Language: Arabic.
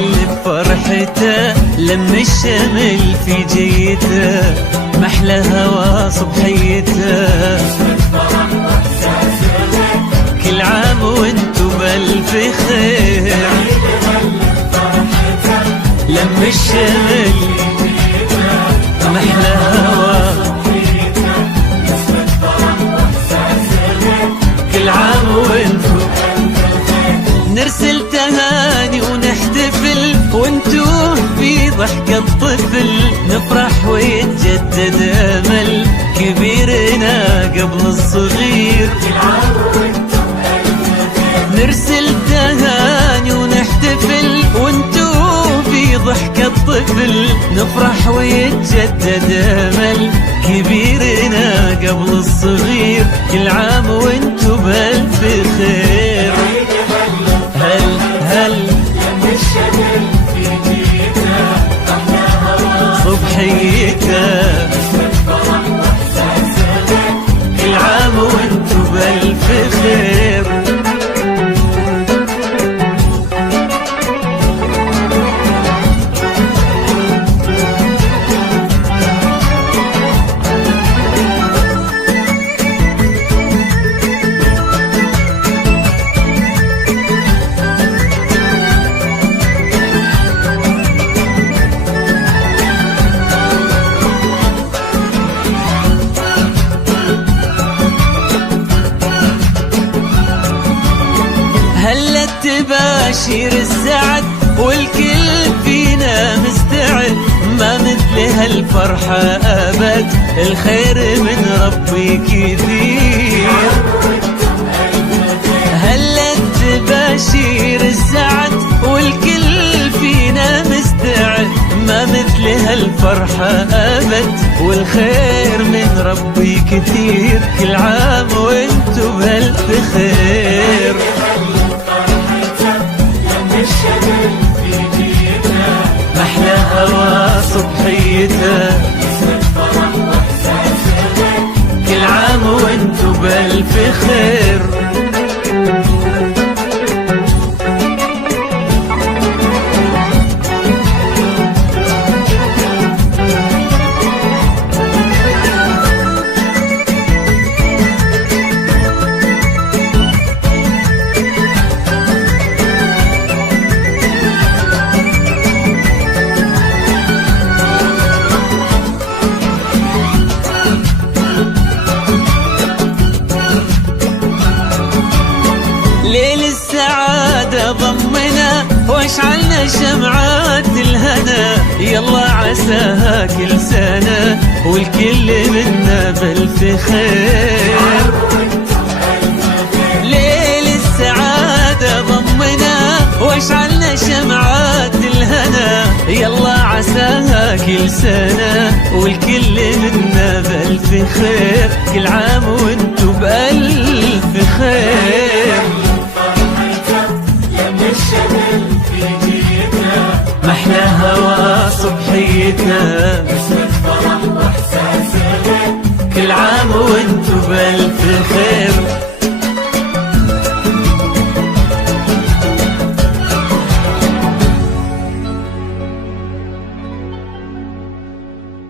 بفرحته لم الشمل في جيته محلى هوا صبحيته. كل عام وانتو بألف خير لم الشمل محلى هوا كل عام وانتو نرسل تهاني ونحتفل وانتو في ضحك الطفل نفرح ويتجدد امل كبيرنا قبل الصغير. نرسل تهاني ونحتفل وانتو في ضحك الطفل نفرح ويتجدد امل كبيرنا قبل الصغير. كل عام وانتو بألف خير. هل هل لم الشمل في جيته أحلى هوا صبحيته كل عام وانتو بألف خير. هلا تباشير السعد والكل فينا مستعد ما مثل هالفرحة أبد الخير من ربي كثير. هلا تباشير السعد والكل فينا مستعد ما مثل هالفرحة أبد والخير من ربي كثير. كل عام وانتو بألف خير. محلى هوا صبحيته كل عام وانتو بألف خير. ليل السعادة ضمنا واشعلنا شمعات الهنا يلا عساها كل سنة والكل منا بألف خير. ليل السعادة ضمنا واشعلنا شمعات الهنا يلا عساها كل سنة والكل منا بألف خير. كل عام وانتو بألف خير. محلى هوا صبحيته كل عام وانتو بألف خير.